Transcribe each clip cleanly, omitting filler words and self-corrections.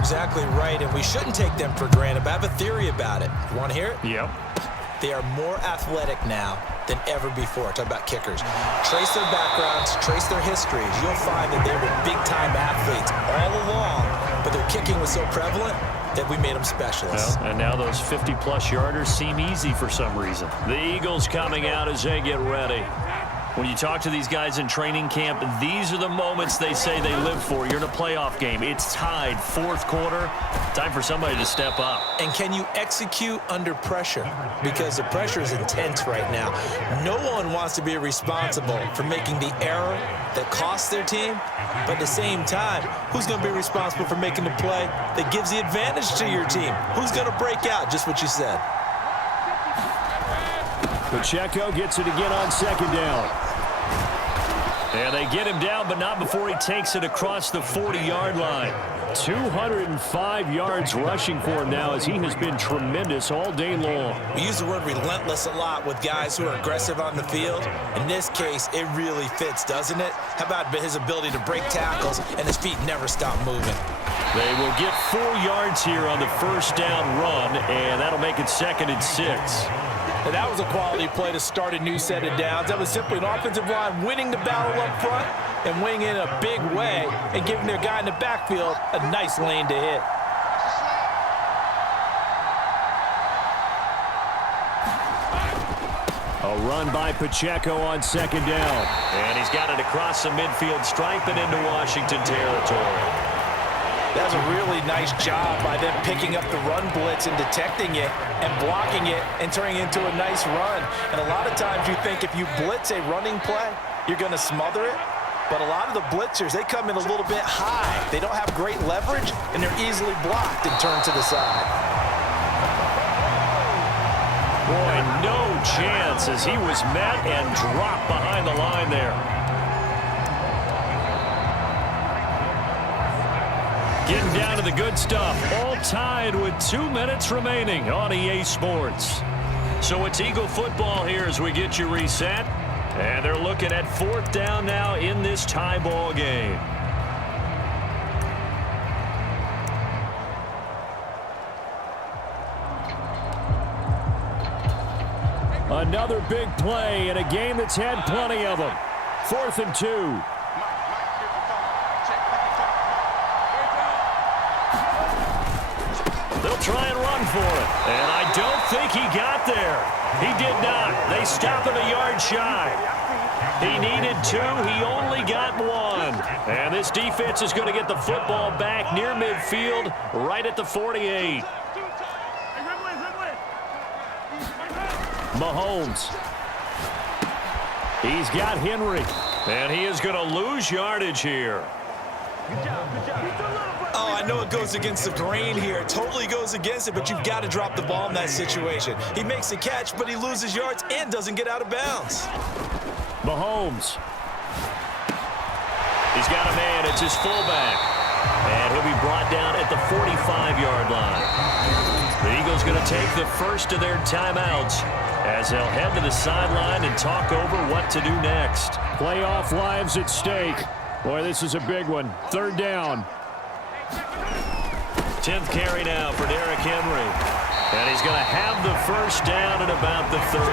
you're exactly right, and we shouldn't take them for granted, but I have a theory about it. You want to hear it? Yep. They are more athletic now than ever before. Talk about kickers. Trace their backgrounds, trace their histories. You'll find that they were big-time athletes all along, but their kicking was so prevalent that we made them specialists. Well, and now those 50-plus yarders seem easy for some reason. The Eagles coming out as they get ready. When you talk to these guys in training camp, these are the moments they say they live for. You're in a playoff game. It's tied, fourth quarter. Time for somebody to step up. And can you execute under pressure? Because the pressure is intense right now. No one wants to be responsible for making the error that costs their team. But at the same time, who's going to be responsible for making the play that gives the advantage to your team? Who's going to break out? Just what you said. Pacheco gets it again on second down. And they get him down, but not before he takes it across the 40-yard line. 205 yards rushing for him now as he has been tremendous all day long. We use the word relentless a lot with guys who are aggressive on the field. In this case, it really fits, doesn't it? How about his ability to break tackles and his feet never stop moving? They will get 4 yards here on the first down run, and that'll make it 2nd and 6. And that was a quality play to start a new set of downs. That was simply an offensive line winning the battle up front and winning in a big way and giving their guy in the backfield a nice lane to hit. A run by Pacheco on second down. And he's got it across the midfield stripe and into Washington territory. That's a really nice job by them picking up the run blitz and detecting it and blocking it and turning it into a nice run. And a lot of times you think if you blitz a running play, you're going to smother it. But a lot of the blitzers, they come in a little bit high. They don't have great leverage, and they're easily blocked and turned to the side. Boy, no chance as he was met and dropped behind the line there. Getting down to the good stuff. All tied with 2 minutes remaining on EA Sports. So it's Eagle football here as we get you reset. And they're looking at 4th down now in this tie ball game. Another big play in a game that's had plenty of them. 4th and 2. They'll try and run for it. And I don't think he got there. He did not. They stop him a yard shy. He needed 2. He only got 1. And this defense is going to get the football back near midfield, right at the 48. Mahomes. He's got Henry. And he is going to lose yardage here. Oh, I know it goes against the grain here. It totally goes against it, but you've got to drop the ball in that situation. He makes a catch, but he loses yards and doesn't get out of bounds. Mahomes. He's got a man. It's his fullback. And he'll be brought down at the 45-yard line. The Eagles going to take the first of their timeouts as they'll head to the sideline and talk over what to do next. Playoff lives at stake. Boy, this is a big one. 3rd down. 10th carry now for Derrick Henry. And he's going to have the first down at about the 38.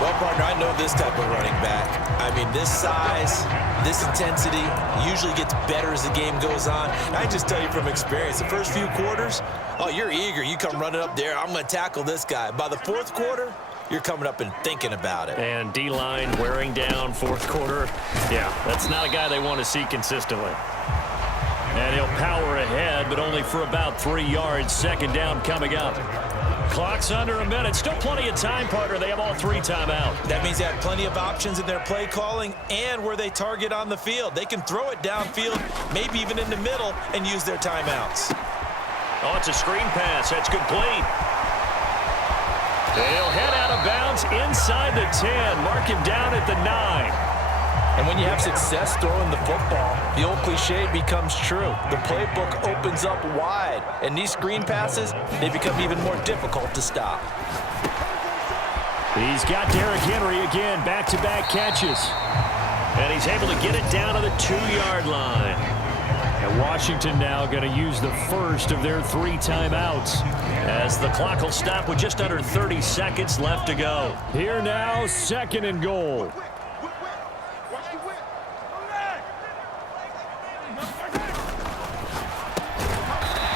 Well, partner, I know this type of running back. I mean, this size, this intensity usually gets better as the game goes on. And I just tell you from experience, the first few quarters, oh, you're eager. You come running up there. I'm going to tackle this guy. By the 4th quarter, you're coming up and thinking about it. And D-line wearing down 4th quarter. Yeah, that's not a guy they want to see consistently. And he'll power ahead, but only for about 3 yards. 2nd down coming up. Clock's under a minute. Still plenty of time, partner. They have all 3 timeout. That means they have plenty of options in their play calling and where they target on the field. They can throw it downfield, maybe even in the middle, and use their timeouts. Oh, it's a screen pass. That's complete. They'll head out of bounds inside the 10. Mark him down at the 9. And when you have success throwing the football, the old cliche becomes true. The playbook opens up wide, and these screen passes, they become even more difficult to stop. He's got Derrick Henry again, back-to-back catches. And he's able to get it down to the 2-yard line. And Washington now going to use the first of their 3 timeouts. As the clock will stop with just under 30 seconds left to go. Here now, 2nd and goal.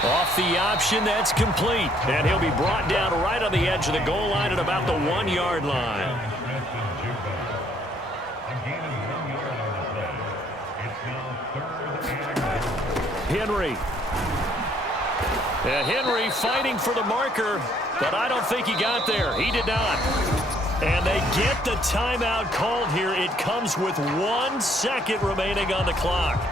Off the option, that's complete. And he'll be brought down right on the edge of the goal line at about the 1-yard line. Henry. Henry fighting for the marker, but I don't think he got there. He did not. And they get the timeout called here. It comes with 1 second remaining on the clock.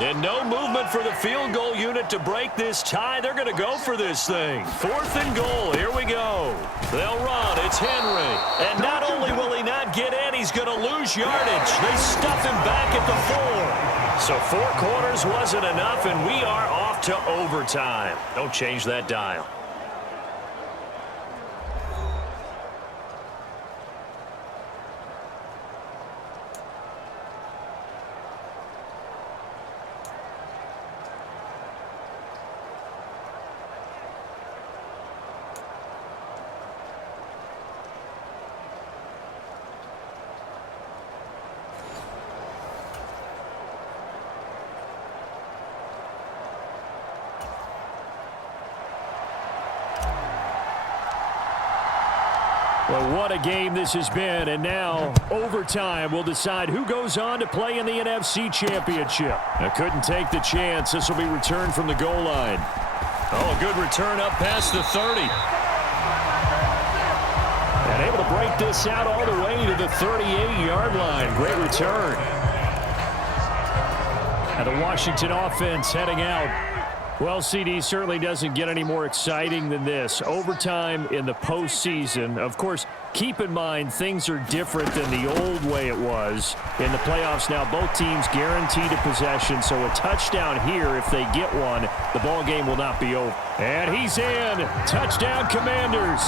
And no movement for the field goal unit to break this tie. They're going to go for this thing. 4th and goal. Here we go. They'll run. It's Henry. And not only will he not get in, he's going to lose yardage. They stuff him back at the 4. So 4 quarters wasn't enough, and we are off to overtime. Don't change that dial. Well, what a game this has been, and now overtime will decide who goes on to play in the NFC Championship. I couldn't take the chance. This will be returned from the goal line. Oh, a good return up past the 30. And able to break this out all the way to the 38-yard line. Great return. And the Washington offense heading out. Well, CD, certainly doesn't get any more exciting than this. Overtime in the postseason. Of course, keep in mind things are different than the old way it was. In the playoffs now, both teams guaranteed a possession, so a touchdown here, if they get one, the ball game will not be over. And he's in. Touchdown, Commanders.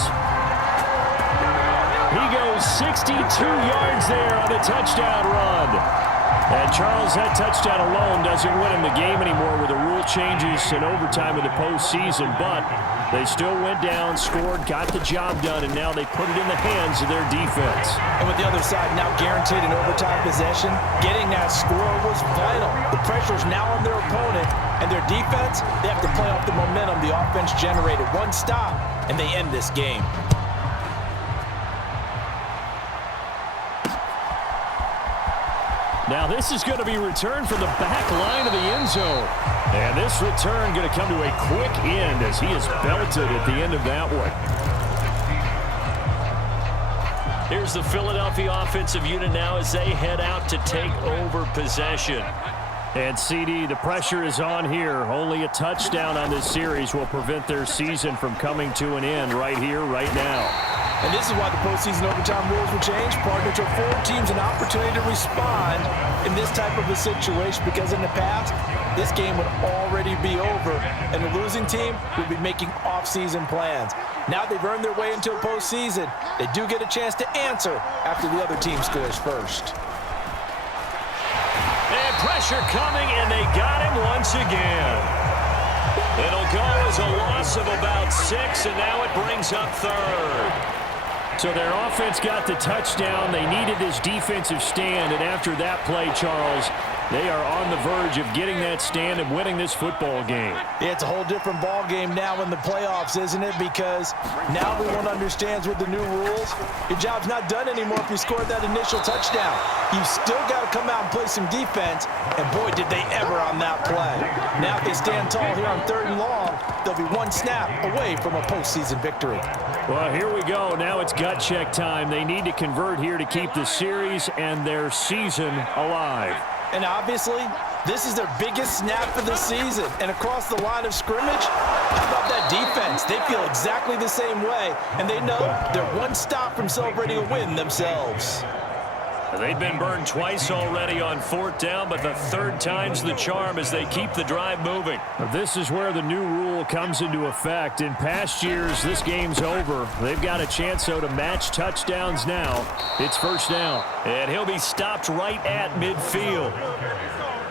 He goes 62 yards there on the touchdown run. And Charles, that touchdown alone doesn't win him the game anymore with the rule changes in overtime of the postseason. But they still went down, scored, got the job done, and now they put it in the hands of their defense. And with the other side now guaranteed an overtime possession, getting that score was vital. The pressure's now on their opponent, and their defense, they have to play off the momentum the offense generated. One stop, and they end this game. Now this is going to be returned from the back line of the end zone. And this return going to come to a quick end as he is belted at the end of that one. Here's the Philadelphia offensive unit now as they head out to take over possession. And CD, the pressure is on here. Only a touchdown on this series will prevent their season from coming to an end right here, right now. And this is why the postseason overtime rules were changed, partner, to afford teams an opportunity to respond in this type of a situation, because in the past, this game would already be over, and the losing team would be making off-season plans. Now they've earned their way into a postseason. They do get a chance to answer after the other team scores first. And pressure coming, and they got him once again. It'll go as a loss of about 6, and now it brings up 3rd. So their offense got the touchdown. They needed this defensive stand, and after that play, Charles, they are on the verge of getting that stand and winning this football game. Yeah, it's a whole different ball game now in the playoffs, isn't it? Because now everyone understands with the new rules, your job's not done anymore if you scored that initial touchdown. You've still got to come out and play some defense, and boy, did they ever on that play. Now if they stand tall here on 3rd and long, they'll be one snap away from a postseason victory. Well, here we go. Now it's gut check time. They need to convert here to keep the series and their season alive. And obviously, this is their biggest snap of the season. And across the line of scrimmage, how about that defense? They feel exactly the same way, and they know they're one stop from celebrating a win themselves. They've been burned twice already on 4th down, but the 3rd time's the charm as they keep the drive moving. This is where the new rule comes into effect. In past years, this game's over. They've got a chance, though, to match touchdowns now. It's 1st down. And he'll be stopped right at midfield.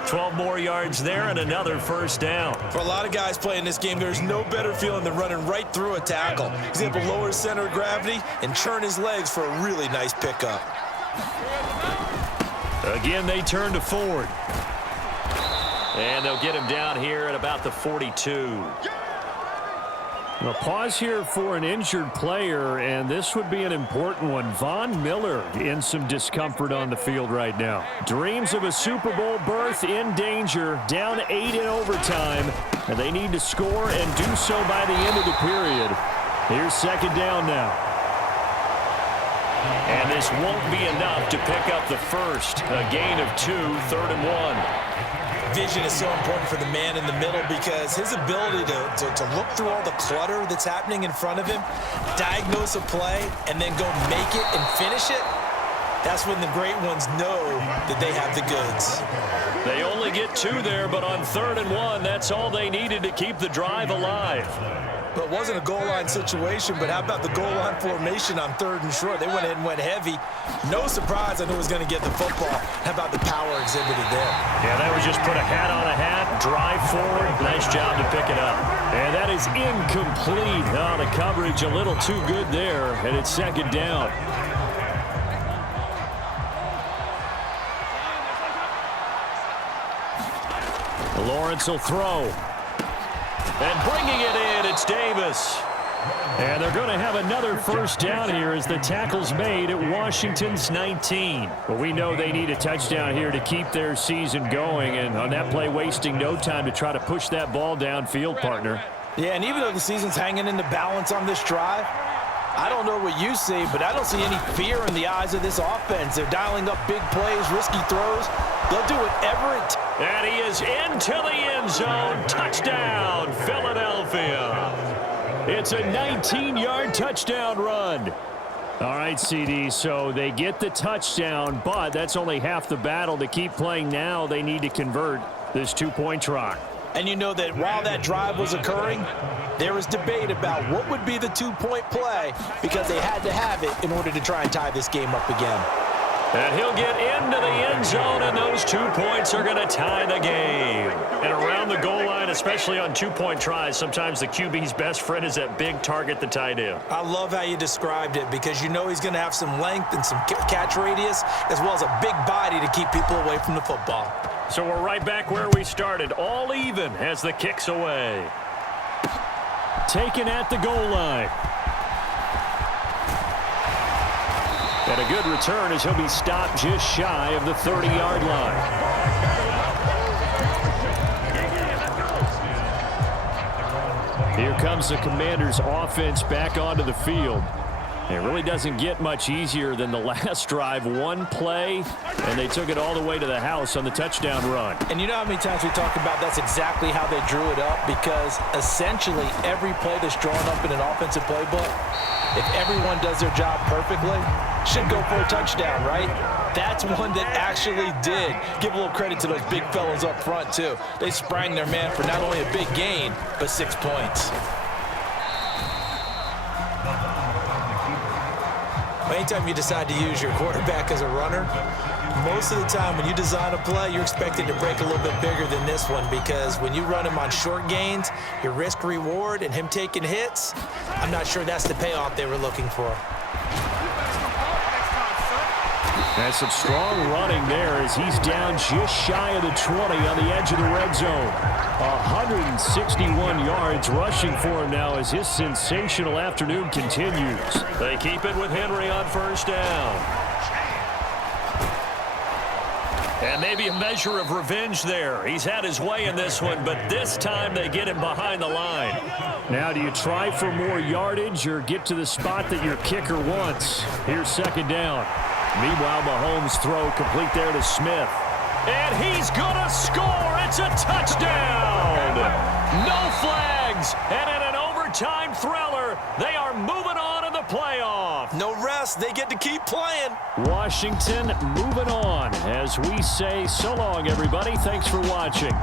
12 more yards there and another 1st down. For a lot of guys playing this game, there's no better feeling than running right through a tackle. He's able to lower his center of gravity and churn his legs for a really nice pickup. Again, they turn to Ford. And they'll get him down here at about the 42. A pause here for an injured player, and this would be an important one. Von Miller in some discomfort on the field right now. Dreams of a Super Bowl berth in danger, down 8 in overtime, and they need to score and do so by the end of the period. Here's 2nd down now. And this won't be enough to pick up the 1st. A gain of 2, 3rd and 1. Vision is so important for the man in the middle because his ability to look through all the clutter that's happening in front of him, diagnose a play, and then go make it and finish it, that's when the great ones know that they have the goods. They only get 2 there, but on 3rd and 1, that's all they needed to keep the drive alive. Well, it wasn't a goal line situation, but how about the goal line formation on 3rd and short? They went ahead and went heavy. No surprise I knew he was going to get the football. How about the power exhibited there? Yeah, that was just put a hat on a hat, drive forward. Nice job to pick it up. And that is incomplete. Oh, the coverage a little too good there, and it's 2nd down. Lawrence will throw. And bringing it in, it's Davis. And they're going to have another 1st down here as the tackle's made at Washington's 19. Well, we know they need a touchdown here to keep their season going, and on that play, wasting no time to try to push that ball downfield, partner. Yeah, and even though the season's hanging in the balance on this drive, I don't know what you see, but I don't see any fear in the eyes of this offense. They're dialing up big plays, risky throws. They'll do whatever it takes. And he is into the end zone. Touchdown, Philadelphia. It's a 19-yard touchdown run. All right, CD, so they get the touchdown, but that's only half the battle. To keep playing now, they need to convert this 2-point try. And you know that while that drive was occurring, there was debate about what would be the 2-point play because they had to have it in order to try and tie this game up again. And he'll get into the end zone, and those 2 points are going to tie the game. And around the goal line, especially on 2-point tries, sometimes the QB's best friend is that big target, the tight end. I love how you described it because you know he's going to have some length and some catch radius as well as a big body to keep people away from the football. So we're right back where we started, all even as the kick's away. Taken at the goal line. And a good return as he'll be stopped just shy of the 30-yard line. Here comes the Commanders' offense back onto the field. It really doesn't get much easier than the last drive. One play, and they took it all the way to the house on the touchdown run. And you know how many times we talk about that's exactly how they drew it up? Because essentially every play that's drawn up in an offensive playbook, if everyone does their job perfectly, should go for a touchdown, right? That's one that actually did. Give a little credit to those big fellas up front, too. They sprang their man for not only a big gain, but 6 points. Anytime you decide to use your quarterback as a runner, most of the time when you design a play, you're expected to break a little bit bigger than this one because when you run him on short gains, your risk-reward and him taking hits, I'm not sure that's the payoff they were looking for. And some strong running there as he's down just shy of the 20 on the edge of the red zone. 161 yards rushing for him now as his sensational afternoon continues. They keep it with Henry on first down. And maybe a measure of revenge there. He's had his way in this one, but this time they get him behind the line. Now, do you try for more yardage or get to the spot that your kicker wants? Here's second down. Meanwhile, Mahomes' throw complete there to Smith. And he's going to score. It's a touchdown. No flags. And in an overtime thriller, they are moving on in the playoff. No rest. loss. They get to keep playing. Washington moving on as we say so long, everybody. Thanks for watching.